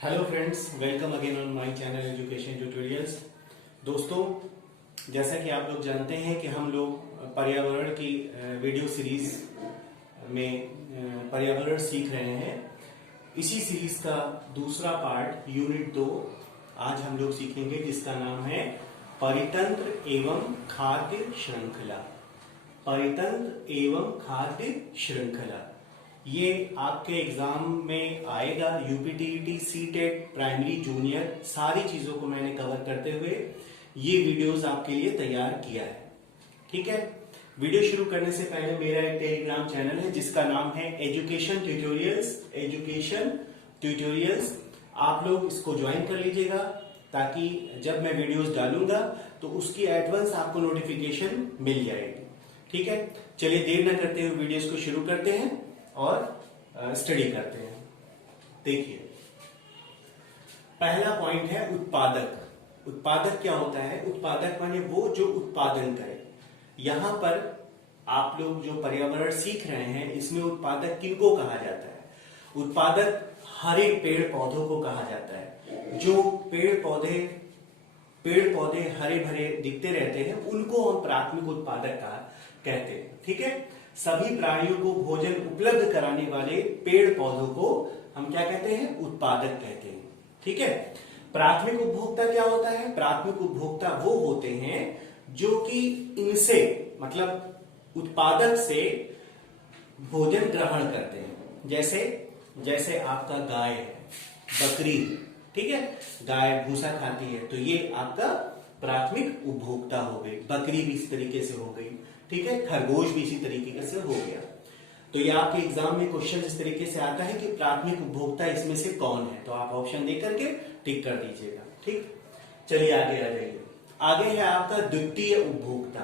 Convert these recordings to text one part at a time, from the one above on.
Hello friends, welcome again on my channel education tutorials. दोस्तों, जैसा कि आप लोग जानते हैं कि हम लोग पर्यावरण की वीडियो सीरीज में पर्यावरण सीख रहे हैं। इसी सीरीज का दूसरा पार्ट यूनिट 2 आज हम लोग सीखेंगे, जिसका नाम है परितंत्र एवं खाद्य श्रृंखला। परितंत्र एवं खाद्य श्रृंखला ये आपके एग्जाम में आएगा। यूपीटीईटी, सीटेट, प्राइमरी, जूनियर, सारी चीजों को मैंने कवर करते हुए ये वीडियोस आपके लिए तैयार किया है। ठीक है, वीडियो शुरू करने से पहले मेरा एक टेलीग्राम चैनल है जिसका नाम है एजुकेशन ट्यूटोरियल्स। एजुकेशन ट्यूटोरियल्स आप लोग इसको ज्वाइन कर लीजिएगा, ताकि जब मैं वीडियोस डालूंगा तो उसकी एडवांस आपको नोटिफिकेशन मिल जाएगी। ठीक है, चलिए देर न करते हुए वीडियोस को शुरू करते हैं और स्टडी करते हैं। देखिए, पहला पॉइंट है उत्पादक। उत्पादक क्या होता है? उत्पादक माने वो जो उत्पादन करे। यहां पर आप लोग जो पर्यावरण सीख रहे हैं, इसमें उत्पादक किनको कहा जाता है? उत्पादक हरे पेड़ पौधों को कहा जाता है। जो पेड़ पौधे हरे भरे दिखते रहते हैं, उनको हम प्राथमिक उत्पादक कहते हैं। ठीक है, सभी प्राणियों को भोजन उपलब्ध कराने वाले पेड़ पौधों को हम क्या कहते हैं? उत्पादक कहते हैं। ठीक है, प्राथमिक उपभोक्ता क्या होता है? प्राथमिक उपभोक्ता वो होते हैं जो कि इनसे मतलब उत्पादक से भोजन ग्रहण करते हैं। जैसे आपका गाय है, बकरी, ठीक है, गाय भूसा खाती है, तो ये आपका प्राथमिक उपभोक्ता हो गई। बकरी भी इस तरीके से हो गई, ठीक है, खरगोश भी इसी तरीके से हो गया। तो ये आपके एग्जाम में क्वेश्चन इस तरीके से आता है कि प्राथमिक उपभोक्ता इसमें से कौन है, तो आप ऑप्शन दे करके टिक कर दीजिएगा। ठीक, चलिए आगे आ जाइए। आगे है आपका द्वितीय उपभोक्ता।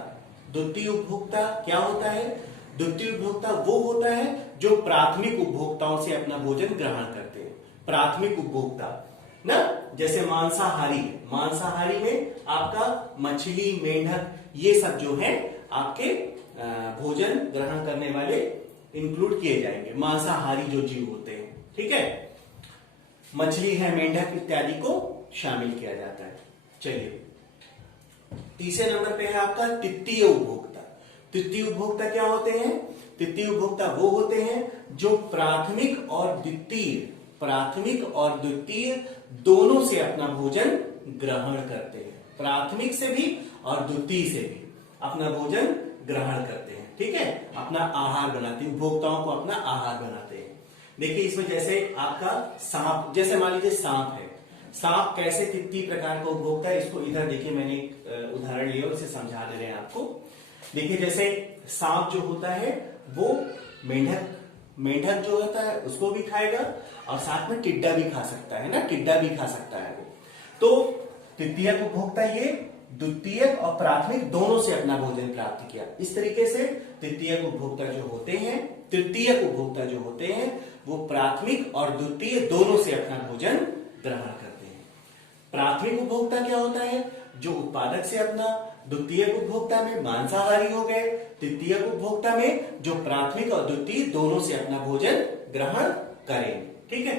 द्वितीय उपभोक्ता क्या होता है? द्वितीय उपभोक्ता वो होता है जो प्राथमिक उपभोक्ताओं से अपना भोजन ग्रहण करते हैं। प्राथमिक उपभोक्ता ना, जैसे मांसाहारी में आपका मछली, मेंढक, ये सब जो है आपके भोजन ग्रहण करने वाले इंक्लूड किए जाएंगे। मांसाहारी जो जीव होते हैं, ठीक है, मछली है, मेंढक इत्यादि को शामिल किया जाता है। चलिए, तीसरे नंबर पे है आपका तृतीय उपभोक्ता। तृतीय उपभोक्ता क्या होते हैं? तृतीय उपभोक्ता वो होते हैं जो प्राथमिक और द्वितीय दोनों से अपना भोजन ग्रहण करते हैं। प्राथमिक से भी और द्वितीय से भी अपना भोजन ग्रहण करते हैं। ठीक है, अपना आहार बनाते हैं, उपभोक्ताओं को अपना आहार बनाते हैं। देखिए, इसमें जैसे आपका सांप, जैसे मान लीजिए सांप है। सांप कैसे तृतीय प्रकार का उपभोक्ता है, इसको इधर देखिए, मैंने एक उदाहरण लिया, उसे समझा दे रहे हैं आपको। देखिए, जैसे सांप जो होता है वो मेंढक जो होता है उसको भी खाएगा, और साथ में टिड्डा भी खा सकता है ना, टिड्डा भी खा सकता है वो। तो तृतीय उपभोक्ता ये द्वितीयक और प्राथमिक दोनों से अपना भोजन प्राप्त किया। इस तरीके से तृतीयक उपभोक्ता जो होते हैं वो प्राथमिक और द्वितीय दोनों से अपना भोजन ग्रहण करते हैं। प्राथमिक उपभोक्ता क्या होता है? जो उत्पादक से अपना, द्वितीयक उपभोक्ता में मांसाहारी हो गए, तृतीयक उपभोक्ता में जो प्राथमिक और द्वितीय दोनों से अपना भोजन ग्रहण करेंगे। ठीक है,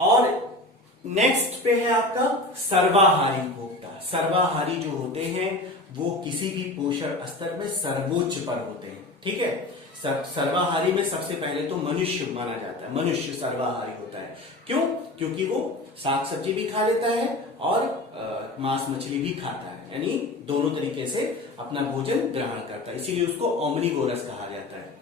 और नेक्स्ट पे है आपका सर्वाहारी उपभोक्ता। सर्वाहारी जो होते हैं वो किसी भी पोषण स्तर में सर्वोच्च पर होते हैं। ठीक है, सर्वाहारी में सबसे पहले तो मनुष्य माना जाता है। मनुष्य सर्वाहारी होता है। क्यों? क्योंकि वो साग सब्जी भी खा लेता है और मांस मछली भी खाता है, यानी दोनों तरीके से अपना भोजन ग्रहण करता है, इसीलिए उसको ओमनिवोरस कहा जाता है।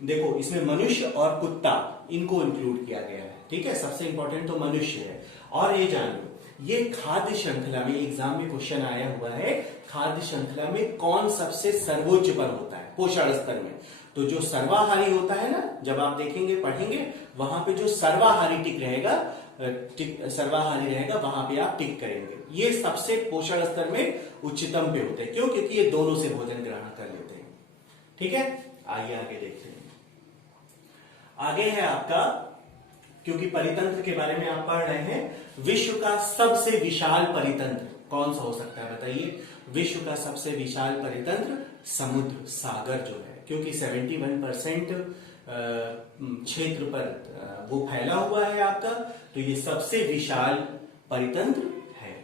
देखो, इसमें मनुष्य और कुत्ता, इनको इंक्लूड किया गया है। ठीक है, सबसे इंपॉर्टेंट तो मनुष्य है। और ये जान लो, ये खाद्य श्रृंखला में एग्जाम में क्वेश्चन आया हुआ है, खाद्य श्रृंखला में कौन सबसे सर्वोच्च पर होता है पोषण स्तर में? तो जो सर्वाहारी होता है ना, जब आप देखेंगे, पढ़ेंगे, वहां पे जो सर्वाहारी रहेगा वहां पे आप टिक करेंगे। ये सबसे पोषण स्तर में उच्चतम पे होते हैं। क्यों? क्योंकि ये दोनों से भोजन ग्रहण कर लेते हैं। ठीक है, आइए आगे देखते हैं। आगे है आपका, क्योंकि परितंत्र के बारे में आप पढ़ रहे हैं, विश्व का सबसे विशाल परितंत्र कौन सा हो सकता है? बताइए। विश्व का सबसे विशाल परितंत्र समुद्र, सागर जो है। क्योंकि 71% क्षेत्र पर वो फैला हुआ है आपका, तो ये सबसे विशाल परितंत्र है।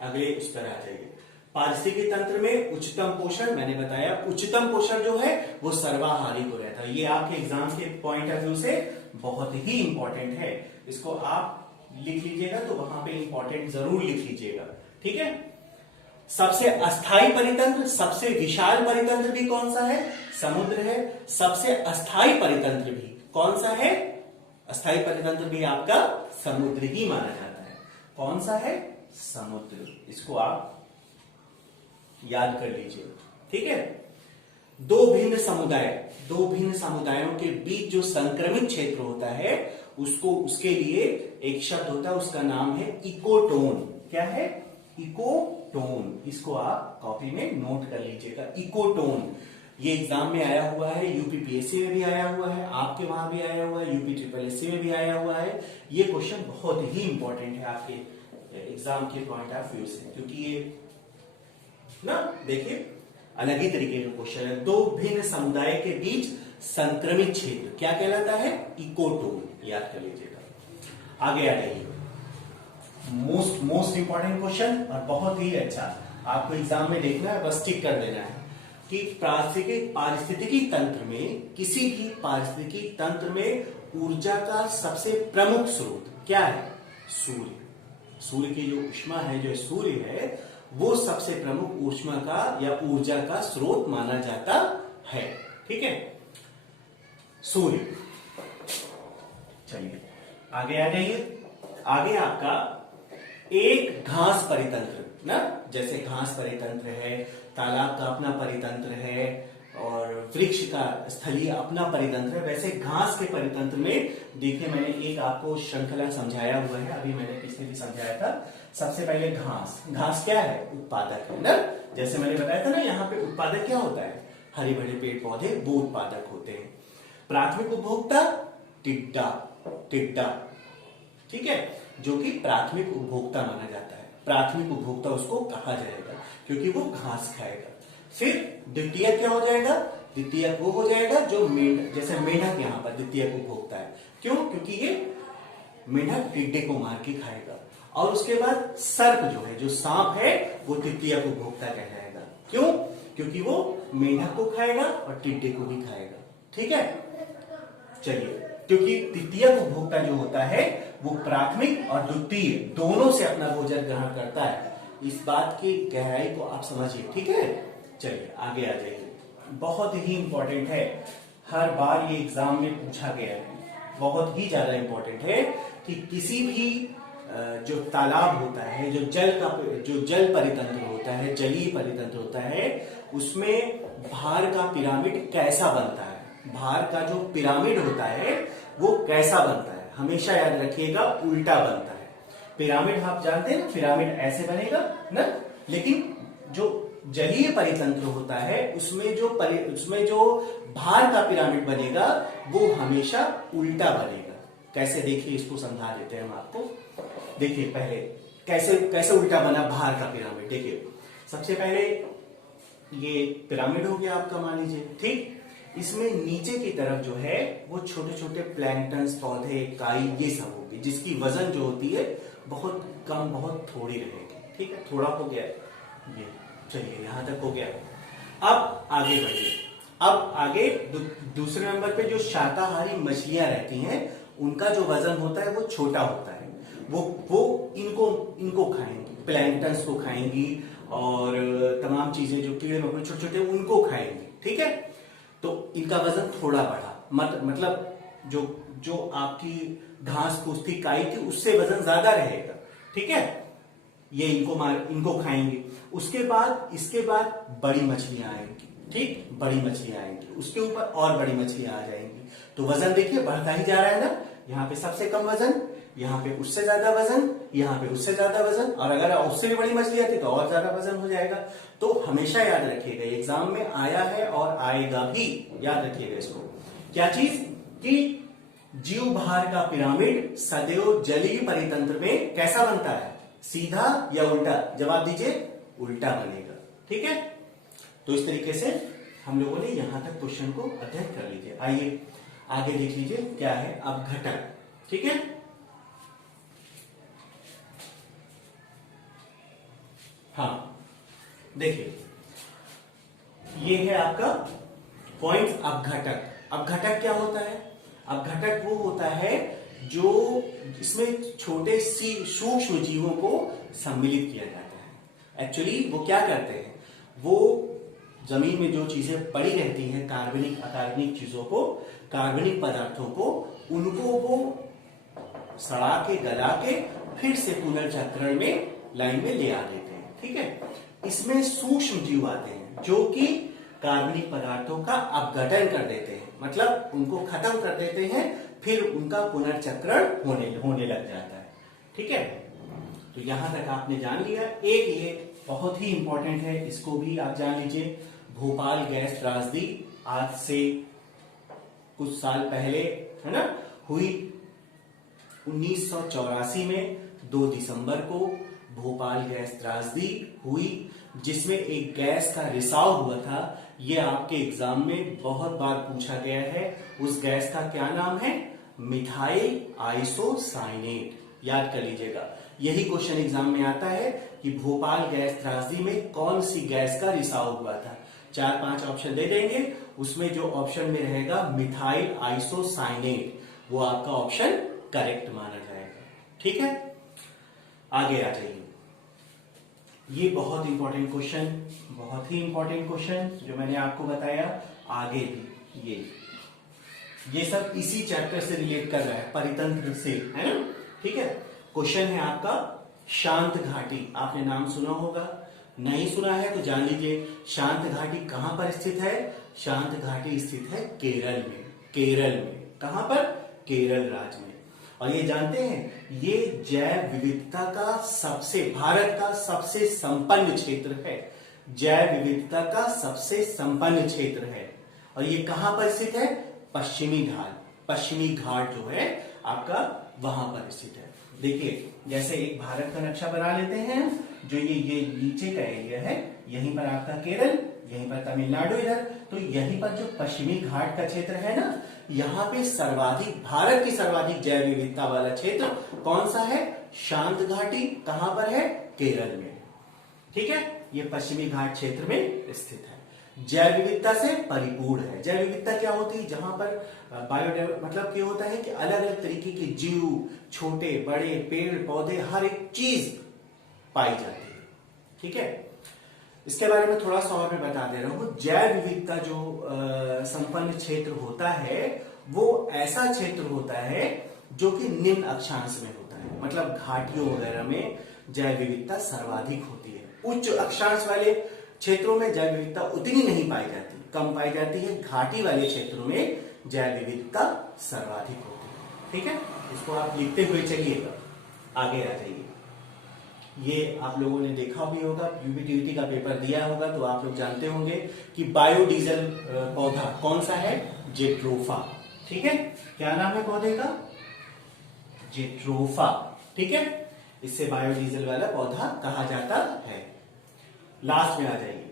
अगले उस तरह आ जाइए। पारिस्थितिकी तंत्र में उच्चतम पोषण, मैंने बताया उच्चतम पोषण जो है वो सर्वाहारी को रहता है। ये आपके एग्जाम के पॉइंट ऑफ व्यू से बहुत ही इंपॉर्टेंट है, इसको आप लिख लीजिएगा, तो वहां पे इंपॉर्टेंट जरूर लिख लीजिएगा, ठीक है। सबसे अस्थाई परितंत्र, सबसे विशाल परितंत्र भी कौन सा है? समुद्र है। सबसे अस्थाई परितंत्र भी कौन सा है? अस्थाई परितंत्र भी आपका समुद्र ही माना जाता है। कौन सा है? समुद्र। इसको आप याद कर लीजिए, ठीक है। दो भिन्न समुदायों के बीच जो संक्रमित क्षेत्र होता है उसको, उसके लिए एक शब्द होता है, उसका नाम है इकोटोन। क्या है? इकोटोन। इसको आप कॉपी में नोट कर लीजिएगा, इकोटोन। ये एग्जाम में आया हुआ है, यूपीपीएससी में भी आया हुआ है, आपके वहां भी आया हुआ है, यूपी ट्रिपल एससी में भी आया हुआ है। ये क्वेश्चन बहुत ही इंपॉर्टेंट है आपके एग्जाम के पॉइंट ऑफ व्यू से, क्योंकि ये ना देखिए अलग ही तरीके का क्वेश्चन है। दो भिन्न समुदाय के बीच संक्रमित क्षेत्र क्या कहलाता है? इकोटोन। याद कर लीजिएगा। आगे आ जाइए। मोस्ट इंपॉर्टेंट क्वेश्चन और बहुत ही अच्छा, आपको एग्जाम में देखना है, बस टिक कर देना है कि पारिस्थितिकी तंत्र में, किसी भी पारिस्थितिकी तंत्र में ऊर्जा का सबसे प्रमुख स्रोत क्या है? सूर्य। सूर्य की जो ऊष्मा है, जो सूर्य है, वो सबसे प्रमुख ऊष्मा का या ऊर्जा का स्रोत माना जाता है, ठीक है। सूर्य। चलिए आगे आ जाइए। आगे आपका एक घास परितंत्र ना, जैसे घास परितंत्र है, तालाब का अपना परितंत्र है और वृक्ष का स्थलीय अपना परितंत्र है, वैसे घास के परितंत्र में देखिए मैंने एक आपको श्रृंखला समझाया हुआ है, अभी मैंने पिछले भी समझाया था। सबसे पहले घास क्या है? उत्पादक है ना। जैसे मैंने बताया था ना, यहाँ पे उत्पादक क्या होता है? हरे भरे पेड़ पौधे, वो उत्पादक होते हैं। प्राथमिक उपभोक्ता टिड्डा, ठीक है, जो कि प्राथमिक उपभोक्ता माना जाता है। प्राथमिक उपभोक्ता उसको कहा जाएगा क्योंकि वो घास खाएगा। फिर द्वितीयक क्या हो जाएगा? द्वितीयक वो हो जाएगा जो जैसे मेंढक यहाँ पर द्वितीयक उपभोक्ता है। क्यों? क्योंकि ये मेंढक टिड्डे को मार के खाएगा। और उसके बाद सर्प जो है, जो सांप है, वो तृतीयक उपभोक्ता कहलाएगा। क्यों? क्योंकि वो मेंढक को खाएगा और टिड्डे को भी खाएगा, ठीक है। चलिए, क्योंकि तृतीयक उपभोक्ता जो होता है वो प्राथमिक और द्वितीय दोनों से अपना भोजन ग्रहण करता है। इस बात की गहराई को आप समझिए, ठीक है। चलिए आगे आ जाइए। बहुत ही इंपॉर्टेंट है, हर बार ये एग्जाम में पूछा गया है, बहुत ही ज्यादा इंपॉर्टेंट है कि किसी भी जो तालाब होता है, जो जल परितंत्र होता है, जलीय परितंत्र होता है, उसमें भार का पिरामिड कैसा बनता है? भार का जो पिरामिड होता है वो कैसा बनता है? हमेशा याद रखिएगा, उल्टा बनता है। पिरामिड आप जानते हैं ना, पिरामिड ऐसे बनेगा ना, लेकिन जो जलीय परितंत्र होता है उसमें जो भार का पिरामिड बनेगा वो हमेशा उल्टा बनेगा। कैसे? देखिए, इसको समझा देते हैं हम आपको। देखिए पहले कैसे उल्टा बना भार का पिरामिड। देखिए, सबसे पहले ये पिरामिड हो गया आपका, मान लीजिए, ठीक। इसमें नीचे की तरफ जो है वो छोटे छोटे प्लैंक्टन्स, पौधे, काई, ये सब होगी, जिसकी वजन जो होती है बहुत कम, बहुत थोड़ी रहेगी, ठीक है। थोड़ा हो गया ये, चलिए यहां तक हो गया। अब आगे बढ़िए। अब आगे दूसरे नंबर पे जो शाकाहारी मछलियां रहती हैं उनका जो वजन होता है वो छोटा होता है। वो इनको खाएंगी, प्लैंक्टन्स को खाएंगी और तमाम चीजें जो कीड़े मकोड़े छोटे छोटे उनको खाएंगी, ठीक है। तो इनका वजन थोड़ा बढ़ा, मतलब जो आपकी घास फूस थी, काई थी, उससे वजन ज्यादा रहेगा, ठीक है। ये इनको खाएंगे। इसके बाद बड़ी मछलियां आएंगी, ठीक, बड़ी मछलियां आएंगी, उसके ऊपर और बड़ी मछलियां आ जाएंगी। तो वजन देखिए बढ़ता ही जा रहा है ना। यहाँ पे सबसे कम वजन, यहाँ पे उससे ज्यादा वजन, यहाँ पे उससे ज्यादा वजन, और अगर उससे भी बड़ी मछली आती तो और ज्यादा वजन हो जाएगा। तो हमेशा याद रखिएगा, एग्जाम में आया है और आएगा भी, याद रखिएगा इसको। क्या चीज? कि जीव भार का पिरामिड सदैव जलीय परितंत्र में कैसा बनता है? सीधा या उल्टा? जवाब दीजिए, उल्टा बनेगा, ठीक है। तो इस तरीके से हम लोगों ने यहां तक क्वेश्चन को अध्ययन कर लीजिए। आइए आगे देख लीजिए क्या है अपघटन। ठीक है, हाँ देखिए ये है आपका पॉइंट अपघटक। अपघटक क्या होता है? अपघटक वो होता है जो इसमें छोटे सूक्ष्म जीवों को सम्मिलित किया जाता है। एक्चुअली वो क्या करते हैं, वो जमीन में जो चीजें पड़ी रहती हैं कार्बनिक अकार्बनिक चीजों को, कार्बनिक पदार्थों को, उनको वो सड़ा के गला के फिर से पुनर्चक्रण में लाइन में ले आ देते हैं। ठीक है, इसमें सूक्ष्म जीव आते हैं जो कि कार्बनिक पदार्थों का अपघटन कर देते हैं, मतलब उनको खत्म कर देते हैं, फिर उनका पुनर्चक्रण होने लग जाता है। ठीक है, तो यहां तक आपने जान लिया। एक ये बहुत ही इंपॉर्टेंट है, इसको भी आप जान लीजिए। भोपाल गैस त्रासदी आज से कुछ साल पहले है ना हुई, 1984 में 2 दिसंबर को भोपाल गैस त्रासदी हुई, जिसमें एक गैस का रिसाव हुआ था। ये आपके एग्जाम में बहुत बार पूछा गया है। उस गैस का क्या नाम है? Methyl isocyanate. याद कर लीजिएगा, यही क्वेश्चन एग्जाम में आता है कि भोपाल गैस त्रासदी में कौन सी गैस का रिसाव हुआ था। 4-5 ऑप्शन दे देंगे, उसमें जो ऑप्शन में रहेगा मिथाइल आइसोसाइनेट, वो आपका ऑप्शन करेक्ट माना जाएगा। ठीक है, आगे आ जाइए। ये बहुत इंपॉर्टेंट क्वेश्चन, बहुत ही इंपॉर्टेंट क्वेश्चन जो मैंने आपको बताया। आगे भी ये सब इसी चैप्टर से रिलेट कर रहा है, परितंत्र से, है ना। ठीक है, क्वेश्चन है आपका शांत घाटी। आपने नाम सुना होगा, नहीं सुना है तो जान लीजिए। शांत घाटी कहां पर स्थित है? शांत घाटी स्थित है केरल में। केरल में कहां पर? केरल राज्य में। और ये जानते हैं ये जैव विविधता का भारत का सबसे संपन्न क्षेत्र है। जैव विविधता का सबसे संपन्न क्षेत्र है। और ये कहां पर स्थित है? पश्चिमी घाट जो है आपका वहां पर स्थित है। देखिए जैसे एक भारत का नक्शा बना लेते हैं, जो ये नीचे का एरिया है, यहीं पर आपका केरल, यहीं पर तमिलनाडु इधर, तो यहीं पर जो पश्चिमी घाट का क्षेत्र है ना, यहाँ पे भारत की सर्वाधिक जैव विविधता वाला क्षेत्र कौन सा है? शांत घाटी। कहां पर है? केरल में। ठीक है, ये पश्चिमी घाट क्षेत्र में स्थित है। जैव विविधता से परिपूर्ण है। जैव विविधता क्या होती है? जहां पर मतलब क्या होता है कि अलग अलग तरीके के जीव, छोटे बड़े पेड़ पौधे, हर एक चीज पाई जाती है। ठीक है, इसके बारे में थोड़ा सा और मैं बता दे रहा हूं। जैव विविधता जो संपन्न क्षेत्र होता है, वो ऐसा क्षेत्र होता है जो कि निम्न अक्षांश में होता है, मतलब घाटियों वगैरह में जैव विविधता सर्वाधिक होती है। उच्च अक्षांश वाले क्षेत्रों में जैव विविधता उतनी नहीं पाई जाती, कम पाई जाती है। घाटी वाले क्षेत्रों में जैव विविधता सर्वाधिक होती है। ठीक है, इसको आप लिखते हुए चलिएगा। आगे आ जाइए। ये आप लोगों ने देखा भी होगा, यूबीटीयूटी का पेपर दिया होगा, तो आप लोग जानते होंगे कि बायोडीजल पौधा कौन सा है? जेट्रोफा। ठीक है, क्या नाम है पौधे का? जेट्रोफा। ठीक है, इससे बायोडीजल वाला पौधा कहा जाता है। लास्ट में आ जाइए।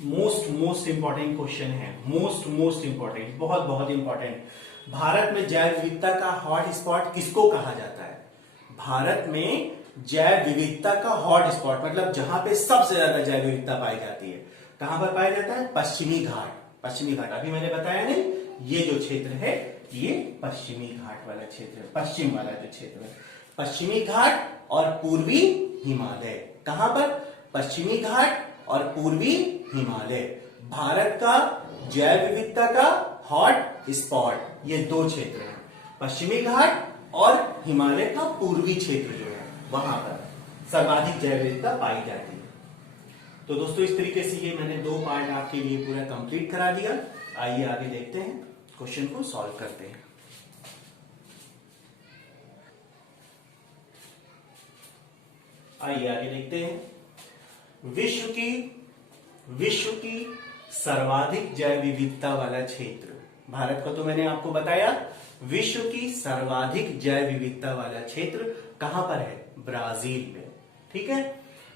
मोस्ट इंपॉर्टेंट क्वेश्चन है, मोस्ट इंपॉर्टेंट, बहुत इंपॉर्टेंट। भारत में जैव विविधता का हॉट स्पॉट किसको कहा जाता है? भारत में जैव विविधता का हॉट स्पॉट मतलब जहां पे सबसे ज्यादा जैव विविधता पाई जाती है, कहां पर पाया जाता है? पश्चिमी घाट। अभी मैंने बताया नहीं, ये जो क्षेत्र है ये पश्चिमी घाट वाला क्षेत्र है। पश्चिम वाला जो क्षेत्र है, पश्चिमी घाट और पूर्वी हिमालय। कहां पर? पश्चिमी घाट और पूर्वी हिमालय। भारत का जैव विविधता का हॉट स्पॉट ये 2 क्षेत्र हैं, पश्चिमी घाट और हिमालय का पूर्वी क्षेत्र जो है, वहां पर सर्वाधिक जैव विविधता पाई जाती है। तो दोस्तों इस तरीके से ये मैंने 2 पार्ट आपके लिए पूरा कंप्लीट करा दिया। आइए आगे देखते हैं, क्वेश्चन को सॉल्व करते हैं। आइए आगे देखते हैं। विश्व की सर्वाधिक जैव विविधता वाला क्षेत्र, भारत का तो मैंने आपको बताया। विश्व की सर्वाधिक जैव विविधता वाला क्षेत्र कहां पर है? ब्राजील में। ठीक है,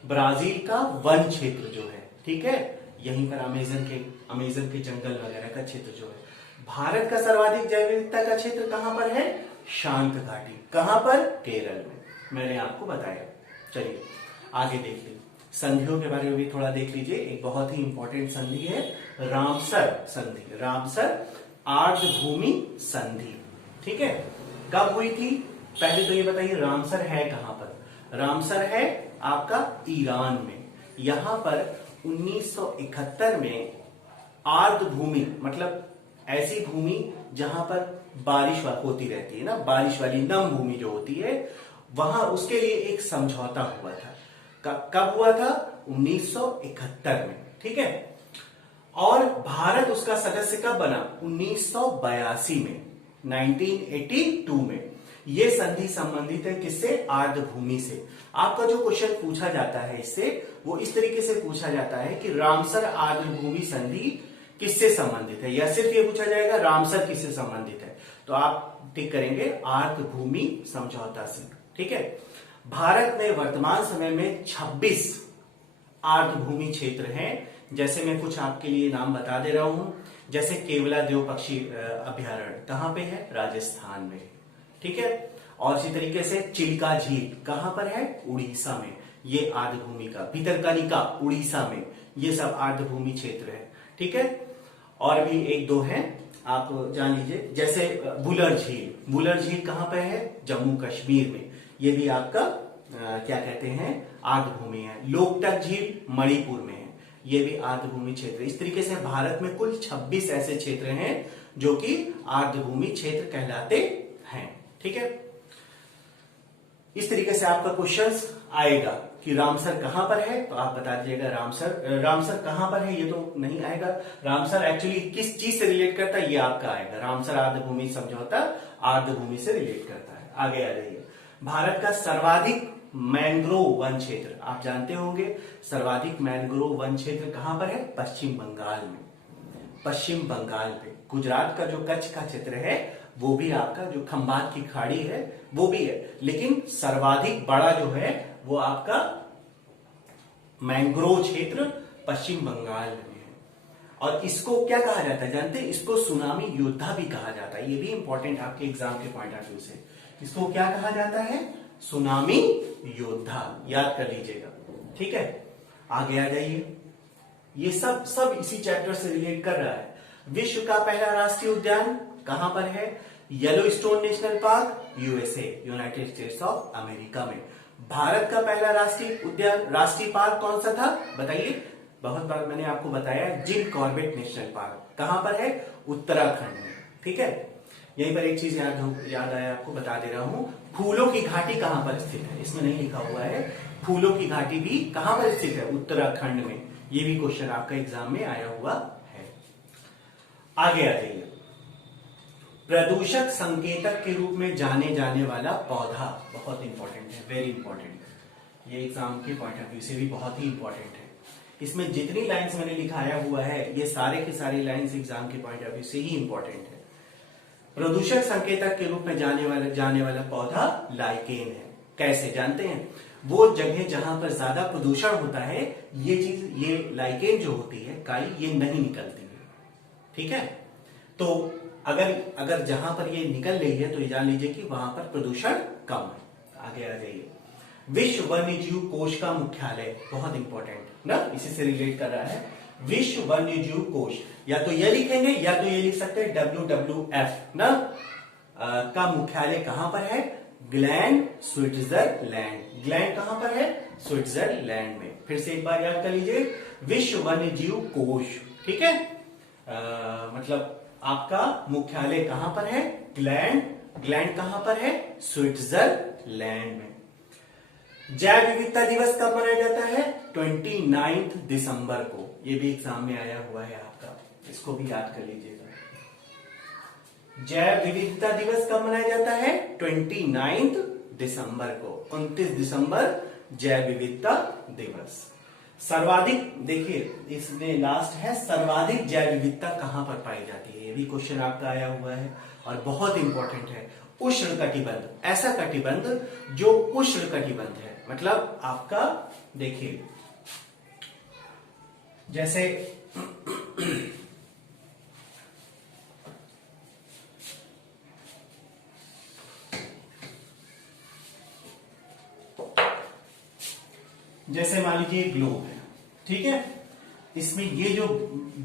ब्राजील का वन क्षेत्र जो है, ठीक है, यहीं पर अमेजन के जंगल वगैरह का क्षेत्र जो है। भारत का सर्वाधिक जैव विविधता का क्षेत्र कहां पर है? शांत घाटी। कहां पर? केरल में। मैंने आपको बताया। चलिए आगे देख लीजिए, संधियों के बारे में भी थोड़ा देख लीजिए। एक बहुत ही इंपॉर्टेंट संधि है रामसर संधि, रामसर आर्द्रभूमि संधि। ठीक है, कब हुई थी? पहले तो ये बताइए रामसर है कहां पर? रामसर है आपका ईरान में। यहां पर 1971 में आर्द्रभूमि मतलब ऐसी भूमि जहां पर बारिश होती रहती है ना, बारिश वाली नम भूमि जो होती है, वहां उसके लिए एक समझौता हुआ था। कब हुआ था? 1971 में। ठीक है, और भारत उसका सदस्य कब बना? 1982 में, 1982 में। यह संधि संबंधित है किससे? आर्द्रभूमि से। आपका जो क्वेश्चन पूछा जाता है इससे, वो इस तरीके से पूछा जाता है कि रामसर आर्द्रभूमि संधि किससे संबंधित है, या सिर्फ ये पूछा जाएगा रामसर किससे संबंधित है, तो आप टिक करेंगे आर्द्रभूमि समझौता से। ठीक है, भारत में वर्तमान समय में 26 आर्द्रभूमि क्षेत्र हैं। जैसे मैं कुछ आपके लिए नाम बता दे रहा हूं, जैसे केवलादेव पक्षी अभ्यारण्य कहां पे है? राजस्थान में। ठीक है, और इसी तरीके से चिल्का झील कहां पर है? उड़ीसा में। ये आर्द्रभूमि का। भितरकनिका उड़ीसा में। ये सब आर्द्रभूमि क्षेत्र है। ठीक है, और भी एक दो हैं आप जान लीजिए, जैसे बुलर झील। बुलर झील कहां पे है? जम्मू कश्मीर में। ये भी आपका क्या कहते हैं? आर्द्रभूमि है। लोकटक झील मणिपुर में है। ये भी आर्द्रभूमि क्षेत्र। इस तरीके से भारत में कुल 26 ऐसे क्षेत्र हैं जो कि आर्द्रभूमि क्षेत्र कहलाते हैं। ठीक है, इस तरीके से आपका क्वेश्चन आएगा कि रामसर कहां पर है, तो आप बता दीजिएगा रामसर कहां पर है। ये तो नहीं आएगा। रामसर एक्चुअली किस चीज से रिलेट करता है, ये आपका आएगा। रामसर आर्द्रभूमि समझौता आर्द्रभूमि से रिलेट करता है। आगे आ जाइए, भारत का सर्वाधिक मैंग्रोव वन क्षेत्र आप जानते होंगे। सर्वाधिक मैंग्रोव वन क्षेत्र कहां पर है? पश्चिम बंगाल में। पश्चिम बंगाल पे। गुजरात का जो कच्छ का क्षेत्र है वो भी आपका, जो खंबात की खाड़ी है वो भी है, लेकिन सर्वाधिक बड़ा जो है वो आपका मैंग्रोव क्षेत्र पश्चिम बंगाल में है। और इसको क्या कहा जाता है जानते हैं? इसको सुनामी योद्धा भी कहा जाता है। ये भी इंपॉर्टेंट आपके एग्जाम के पॉइंट ऑफ व्यू से। इसको क्या कहा जाता है? सुनामी योद्धा। याद कर लीजिएगा। ठीक है, आगे आ जाइए। ये सब इसी चैप्टर से रिलेट कर रहा है। विश्व का पहला राष्ट्रीय उद्यान कहां पर है? Yellowstone national park, USA, United states of America में। भारत का पहला राष्ट्रीय पार्क कौन सा था? बताइए। बहुत बार मैंने आपको बताया, जिम कॉर्बेट नेशनल पार्क। कहां पर है? उत्तराखंड में। ठीक है, यहीं पर एक चीज याद आया आपको, बता दे रहा हूं। फूलों की घाटी कहां पर स्थित है? इसमें नहीं लिखा हुआ है। फूलों की घाटी भी कहां पर स्थित है? उत्तराखंड में। ये भी क्वेश्चन आपका एग्जाम में आया हुआ है। आगे आ जाइए, प्रदूषक संकेतक के रूप में जाने जाने वाला पौधा। बहुत इंपॉर्टेंट है, वेरी इंपॉर्टेंट। ये एग्जाम के पॉइंट ऑफ व्यू से भी बहुत ही इंपॉर्टेंट है। इसमें जितनी लाइंस मैंने लिखाया हुआ है, ये सारे की सारी लाइंस एग्जाम के पॉइंट ऑफ व्यू से ही इंपॉर्टेंट है। प्रदूषक संकेतक के रूप में जाने वाला पौधा लाइकेन है। कैसे जानते हैं? वो जगह जहां पर ज्यादा प्रदूषण होता है, ये लाइकेन जो होती है काई, ये नहीं निकलती है। ठीक है, तो अगर जहां पर ये निकल रही है तो ये जान लीजिए कि वहां पर प्रदूषण कम है। आगे आ जाइए, विश्व वन्यजीव कोष का मुख्यालय। बहुत इंपॉर्टेंट ना, इसी से रिलेट कर रहा है। विश्व वन्यजीव कोष, या तो ये लिखेंगे या तो ये लिख सकते हैं WWF ना, का मुख्यालय कहां पर है? Gland, Switzerland. ग्लैंड कहां पर है? स्विट्जरलैंड में। फिर से एक बार याद कर लीजिए, विश्व वन्यजीव कोष। ठीक है, मतलब आपका मुख्यालय कहां पर है? ग्लैंड कहां पर है? स्विट्जरलैंड में। जैव विविधता दिवस कब मनाया जाता है? 29 दिसंबर को। ये भी एग्जाम में आया हुआ है आपका, इसको भी याद कर लीजिएगा। जैव विविधता दिवस कब मनाया जाता है? 29 दिसंबर को। 29 दिसंबर जैव विविधता दिवस। सर्वाधिक, देखिए इसमें लास्ट है, सर्वाधिक जैव विविधता कहां पर पाई जाती है? ये भी क्वेश्चन आपका आया हुआ है और बहुत इंपॉर्टेंट है। उष्ण कटिबंध, ऐसा कटिबंध जो उष्ण कटिबंध है, मतलब आपका देखिए जैसे मान लीजिए ग्लोब है, ठीक है, इसमें ये जो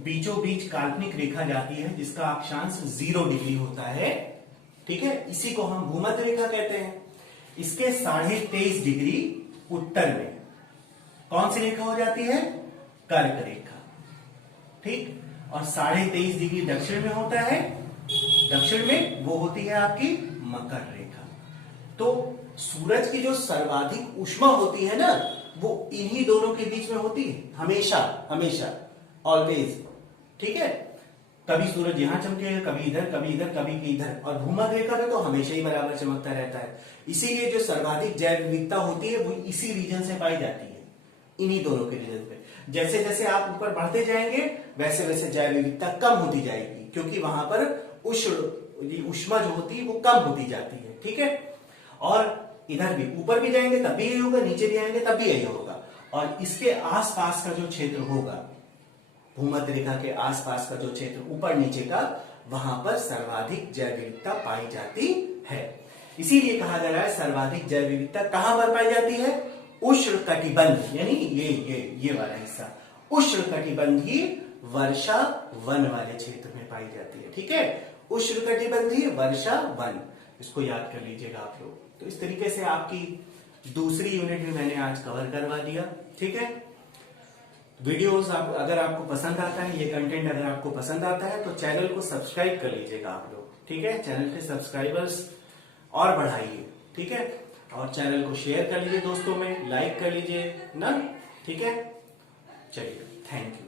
बीचों बीच काल्पनिक रेखा जाती है जिसका अक्षांश 0 डिग्री होता है, ठीक है, इसी को हम भूमध्य रेखा कहते हैं। इसके 23.5 डिग्री उत्तर में कौन सी रेखा हो जाती है? कर्क रेखा, ठीक, और 23.5 डिग्री दक्षिण में होता है, दक्षिण में वो होती है आपकी मकर रेखा। तो सूरज की जो सर्वाधिक ऊष्मा होती है ना, वो इन्हीं दोनों के बीच में होती है, हमेशा हमेशा, ऑलवेज, ठीक है। कभी सूरज यहां चमकेगा, कभी इधर, कभी इधर, कभी इधर, और भूमध्य रेखा में तो हमेशा ही बराबर चमकता रहता है। इसीलिए जो सर्वाधिक जैव विविधता होती है वो इसी रीजन से पाई जाती है, इन्हीं दोनों के रीजन पे। जैसे जैसे आप ऊपर बढ़ते जाएंगे वैसे वैसे जैव विविधता कम होती जाएगी, क्योंकि वहां पर ऊष्मा जो होती है वो कम होती जाती है, ठीक है। और इधर भी ऊपर भी जाएंगे तब भी यही होगा, नीचे भी आएंगे तब भी यही होगा। और इसके आसपास का जो क्षेत्र होगा, भूमध्य रेखा के आसपास का जो क्षेत्र ऊपर नीचे का, वहां पर सर्वाधिक जैव विविधता पाई जाती है। इसीलिए कहा जा रहा है सर्वाधिक जैव विविधता कहां पर पाई जाती है? उष्ण कटिबंध, यानी ये वाला हिस्सा, उष्ण कटिबंधीय वर्षा वन वाले क्षेत्र में पाई जाती है, ठीक है। उष्ण कटिबंधीय वर्षा वन, इसको याद कर लीजिएगा आप लोग। तो इस तरीके से आपकी दूसरी यूनिट में मैंने आज कवर करवा दिया, ठीक है। वीडियोस अगर आपको पसंद आता है, ये कंटेंट अगर आपको पसंद आता है तो चैनल को सब्सक्राइब कर लीजिएगा आप लोग, ठीक है। चैनल के सब्सक्राइबर्स और बढ़ाइए, ठीक है, और चैनल को शेयर कर लीजिए दोस्तों में, लाइक कर लीजिए ना, ठीक है। चलिए, थैंक यू।